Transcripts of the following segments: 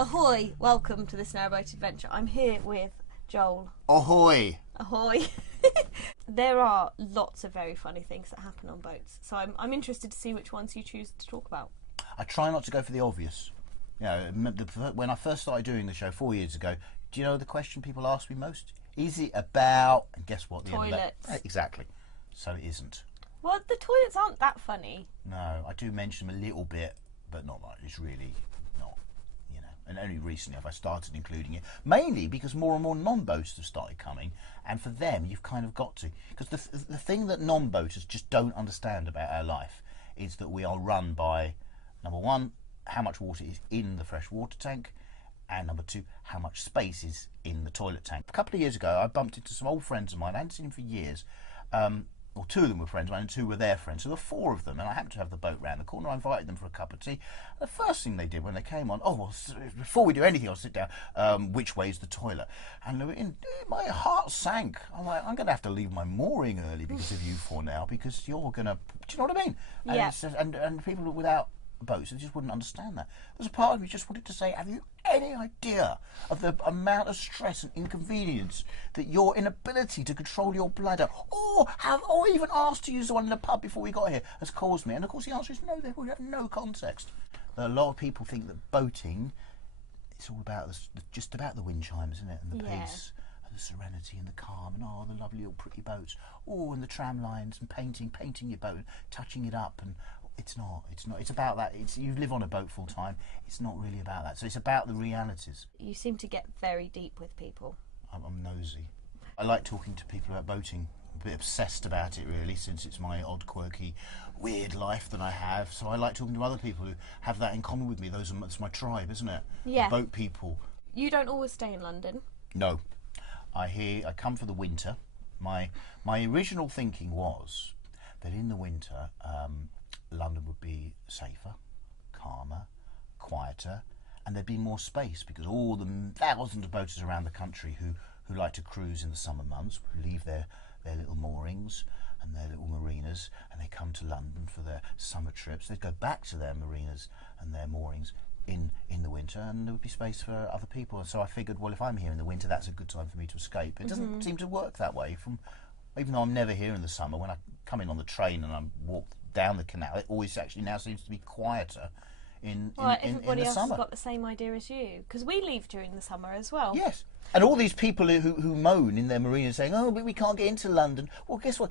Ahoy! Welcome to this Narrowboat adventure. I'm here with Joel. Ahoy! Ahoy! There are lots of very funny things that happen on boats, so I'm interested to see which ones you choose to talk about. I try not to go for the obvious. You know, when I first started doing the show 4 years ago, do you know the question people ask me most? Is it about... And guess what? The Toilets. Exactly. So it isn't. Well, the toilets aren't that funny. No, I do mention them a little bit, but not much. It's really not, you know. And only recently have I started including it, mainly because more and more non-boaters have started coming, and for them, you've kind of got to. Because the thing that non-boaters just don't understand about our life is that we are run by, number one, how much water is in the fresh water tank, and number two, how much space is in the toilet tank. A couple of years ago, I bumped into some old friends of mine. I hadn't seen them for years. Well, two of them were friends of mine and two were their friends. So there were four of them, and I happened to have the boat round the corner. I invited them for a cup of tea. The first thing they did when they came on, oh, well, before we do anything, I'll sit down. Which way is the toilet? And my heart sank. I'm like, I'm going to have to leave my mooring early because of you four now, because you're going to, do you know what I mean? Yeah. And people without boats, they just wouldn't understand that. There's a part of me just wanted to say, have you any idea of the amount of stress and inconvenience that your inability to control your bladder or even asked to use the one in the pub before we got here has caused me? And of course the answer is no, they would have no context. A lot of people think that boating, it's all about just about the wind chimes, isn't it? And the peace and the serenity and the calm and the lovely little pretty boats. And the tram lines and painting your boat, touching it up. And it's not. It's about that. You live on a boat full time. It's not really about that. So it's about the realities. You seem to get very deep with people. I'm nosy. I like talking to people about boating. I'm a bit obsessed about it, really, since it's my odd, quirky, weird life that I have. So I like talking to other people who have that in common with me. That's my tribe, isn't it? Yeah. The boat people. You don't always stay in London. No. I come for the winter. My original thinking was that in the winter, London would be safer, calmer, quieter, and there'd be more space because all the thousands of boaters around the country who like to cruise in the summer months would leave their little moorings and their little marinas, and they come to London for their summer trips. They'd go back to their marinas and their moorings in the winter, and there would be space for other people. And so I figured, well, if I'm here in the winter, that's a good time for me to escape. It doesn't seem to work that way. Even though I'm never here in the summer, when I come in on the train and I walk down the canal, it always actually now seems to be quieter in the everybody else summer. has got the same idea as you, because we leave during the summer as well. Yes, and all these people who moan in their marinas saying, oh, but we can't get into London. Well, guess what?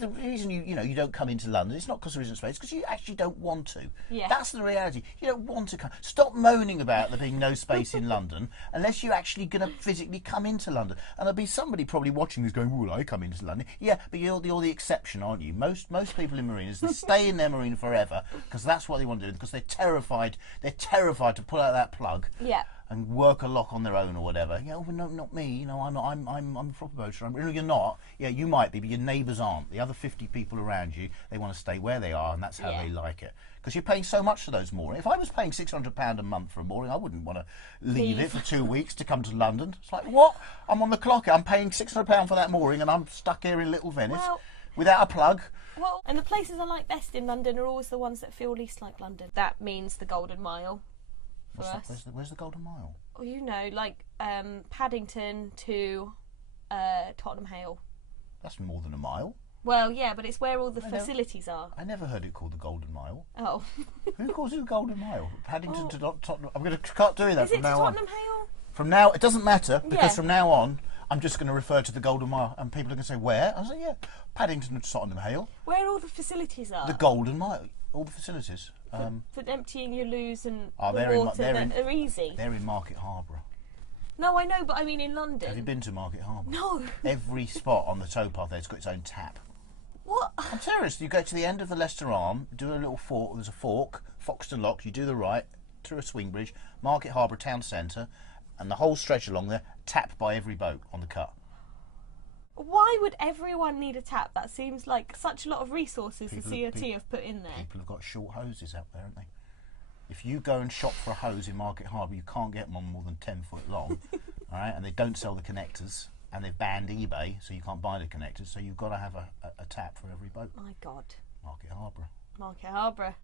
The reason you don't come into London, it's not because there isn't space, because you actually don't want to. Yeah. That's the reality. You don't want to come. Stop moaning about there being no space in London unless you're actually going to physically come into London. And there'll be somebody probably watching this going, well, I come into London. Yeah, but you're the exception, aren't you? Most people in marinas, they stay in their marina forever because that's what they want to do, because they're terrified. They're terrified to pull out that plug. Yeah. And work a lock on their own or whatever. Yeah, well, no, not me. You know, I'm a proper boater. You're not. Yeah, you might be, but your neighbours aren't. The other 50 people around you, they want to stay where they are, and that's how they like it. Because you're paying so much for those moorings. If I was paying £600 a month for a mooring, I wouldn't want to leave it for 2 weeks to come to London. It's like, what? I'm on the clock. I'm paying £600 for that mooring, and I'm stuck here in Little Venice without a plug. Well, and the places I like best in London are always the ones that feel least like London. That means the Golden Mile. Where's the Golden Mile? Oh, you know, like Paddington to Tottenham Hale. That's more than a mile. Well, yeah, but it's where all the facilities are. I never heard it called the Golden Mile. Oh. Who calls it the Golden Mile? Paddington to Tottenham. I'm going to start doing that from now on. Is it to Tottenham Hale? From now, it doesn't matter, because from now on, I'm just going to refer to the Golden Mile, and people are going to say, where? I say, yeah, Paddington to Tottenham Hale. Where all the facilities are? The Golden Mile. All the facilities. For emptying your loos and they're water are easy. They're in Market Harbour. No, I know, but I mean in London. Have you been to Market Harbour? No. Every spot on the towpath there's got its own tap. What? I'm serious. You go to the end of the Leicester Arm, do a little fork, there's a fork, Foxton Lock, you do the right, through a swing bridge, Market Harbour town centre, and the whole stretch along there, tap by every boat on the cut. Why would everyone need a tap? That seems like such a lot of resources the COT have put in there. People have got short hoses out there, haven't they? If you go and shop for a hose in Market Harbour, you can't get them on more than 10 foot long, all right? And they don't sell the connectors, and they've banned eBay, so you can't buy the connectors, so you've got to have a tap for every boat. My God. Market Harbour. Market Harbour.